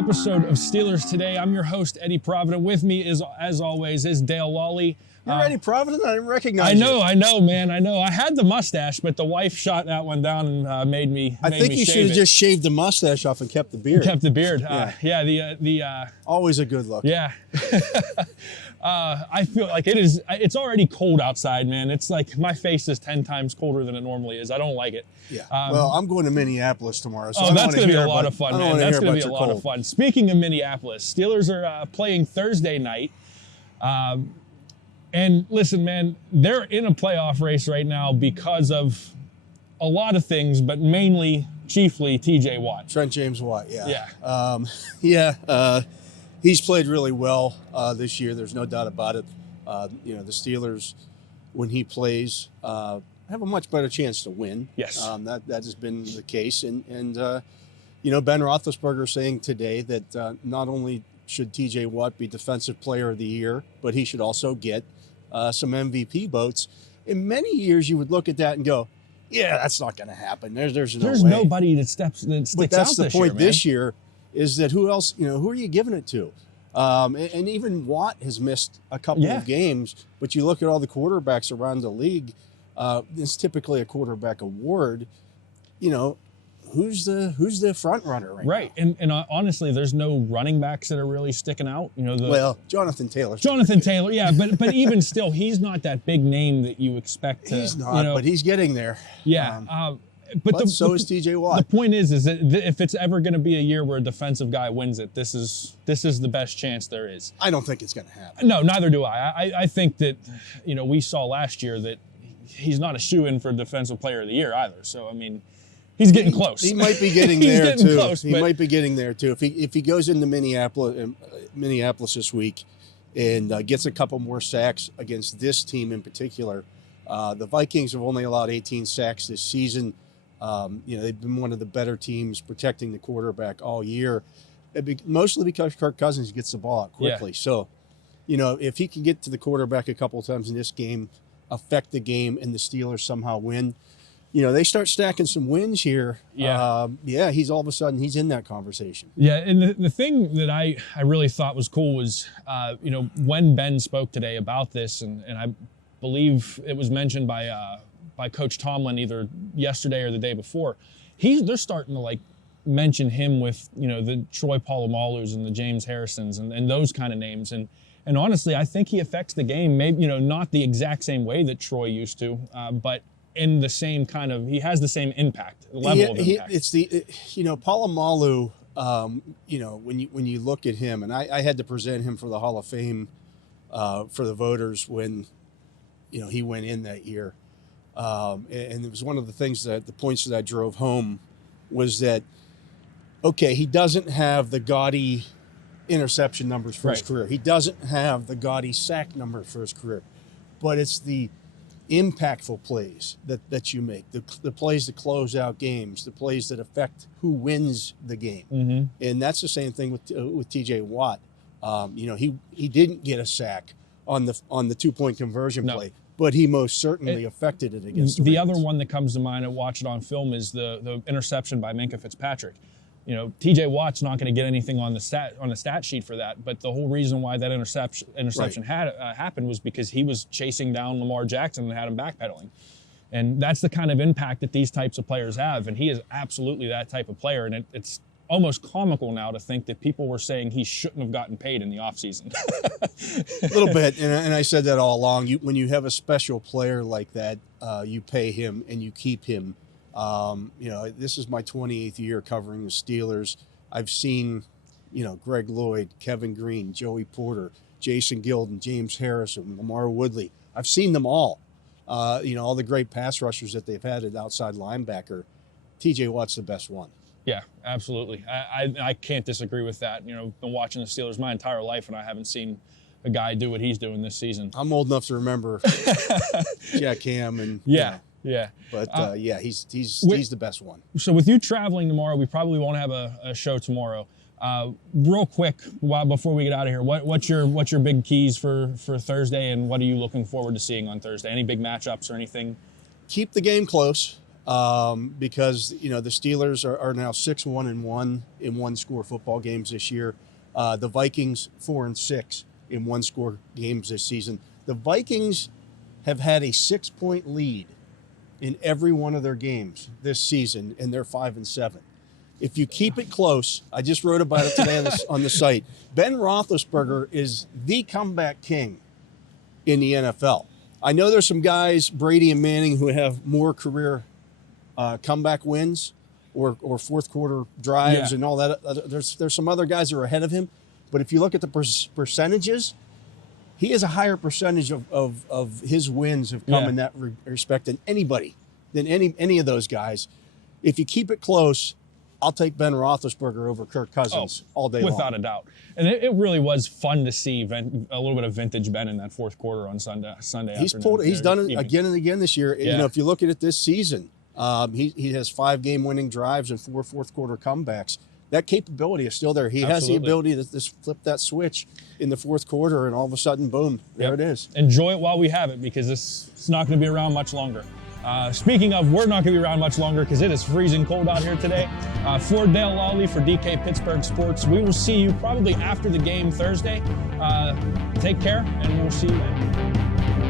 episode of Steelers Today. I'm your host, Eddie Provident. With me, as always, is Dale Lolley. You're Eddie Provident? I didn't recognize you. I know, man. I know. I had the mustache, but the wife shot that one down and made me I think you should have just shaved the mustache off and kept the beard. Kept the beard. Always a good look. Yeah. I feel like it's already cold outside, man. It's like my face is 10 times colder than it normally is. I don't like it. Yeah. Well, I'm going to Minneapolis tomorrow. So that's going to be a lot of fun, man. That's going to be a lot of fun. Speaking of Minneapolis, Steelers are playing Thursday night. And listen, man, they're in a playoff race right now because of a lot of things, but chiefly TJ Watt. Trent James Watt, yeah. Yeah. He's played really well this year. There's no doubt about it. The Steelers, when he plays, have a much better chance to win. Yes. That has been the case. And Ben Roethlisberger saying today that not only should TJ Watt be Defensive Player of the Year, but he should also get some MVP votes. In many years, you would look at that and go, yeah, that's not going to happen. There's way. Nobody that sticks out this year. But that's the point this year. Is that who else, who are you giving it to? And even Watt has missed a couple of games, but you look at all the quarterbacks around the league, it's typically a quarterback award. Who's the front runner right now? And honestly, there's no running backs that are really sticking out. Jonathan Taylor. Yeah, but even still, he's not that big name that you expect to. He's not, but he's getting there. Yeah. But so is TJ Watt. The point is that if it's ever going to be a year where a defensive guy wins it, this is the best chance there is. I don't think it's going to happen. No, neither do I. I think that, we saw last year that he's not a shoo-in for Defensive Player of the Year either. So, I mean, he's getting close. He might be getting there too. Close, he might be getting there too. If he goes into Minneapolis this week and gets a couple more sacks against this team in particular, the Vikings have only allowed 18 sacks this season. They've been one of the better teams protecting the quarterback all year, mostly because Kirk Cousins gets the ball out quickly. Yeah. So, if he can get to the quarterback a couple of times in this game, affect the game, and the Steelers somehow win, they start stacking some wins here. Yeah. He's all of a sudden, he's in that conversation. Yeah, and the thing that I really thought was cool was, when Ben spoke today about this, and I believe it was mentioned by Coach Tomlin either yesterday or the day before, they're starting to mention him with the Troy Polamalu's and the James Harrisons and those kind of names, and honestly I think he affects the game, maybe not the exact same way that Troy used to, but in the same kind of, he has the same level of impact. It's Polamalu. When you look at him, and I had to present him for the Hall of Fame for the voters when he went in that year. And it was one of the things the points that I drove home was that, okay, he doesn't have the gaudy interception numbers for his career. He doesn't have the gaudy sack numbers for his career, but it's the impactful plays that you make, the plays that close out games, the plays that affect who wins the game. Mm-hmm. And that's the same thing with TJ Watt. He didn't get a sack on the 2-point conversion play. But he most certainly affected it against the other one that comes to mind, I watched it on film, is the interception by Minkah Fitzpatrick. TJ Watt's not going to get anything on the stat sheet for that, but the whole reason why that interception had happened was because he was chasing down Lamar Jackson and had him backpedaling. And that's the kind of impact that these types of players have, and he is absolutely that type of player, and it's almost comical now to think that people were saying he shouldn't have gotten paid in the offseason. A little bit, and I said that all along. When you have a special player like that, you pay him and you keep him. This is my 28th year covering the Steelers. I've seen, Greg Lloyd, Kevin Green, Joey Porter, Jason Gilden, James Harrison, Lamar Woodley. I've seen them all. All the great pass rushers that they've had at outside linebacker. TJ Watt's the best one. Yeah, absolutely. I can't disagree with that. Been watching the Steelers my entire life, and I haven't seen a guy do what he's doing this season. I'm old enough to remember Jack Ham and yeah. But he's the best one. So with you traveling tomorrow, we probably won't have a show tomorrow. Real quick, before we get out of here, what's your big keys for Thursday, and what are you looking forward to seeing on Thursday? Any big matchups or anything? Keep the game close. because the Steelers are now 6-1-1 in one-score football games this year. The Vikings 4-6 in one-score games this season. The Vikings have had a 6-point lead in every one of their games this season, and they're 5-7. If you keep it close, I just wrote about it today on the site. Ben Roethlisberger is the comeback king in the NFL. I know there's some guys, Brady and Manning, who have more career comeback wins or fourth quarter drives and all that. There's some other guys that are ahead of him, but if you look at the percentages, he has a higher percentage of his wins have come in that respect than any of those guys. If you keep it close, I'll take Ben Roethlisberger over Kirk Cousins all day long. Without a doubt. And it really was fun to see a little bit of vintage Ben in that fourth quarter on Sunday afternoon. He's done it again and again this year. Yeah. If you look at it this season, he has 5 game-winning drives and 4 fourth-quarter comebacks. That capability is still there. He has the ability to just flip that switch in the fourth quarter, and all of a sudden, boom, there it is. Enjoy it while we have it, because it's not going to be around much longer. Speaking of, we're not going to be around much longer because it is freezing cold out here today. For Dale Lolley for DK Pittsburgh Sports, we will see you probably after the game Thursday. Take care, and we'll see you then.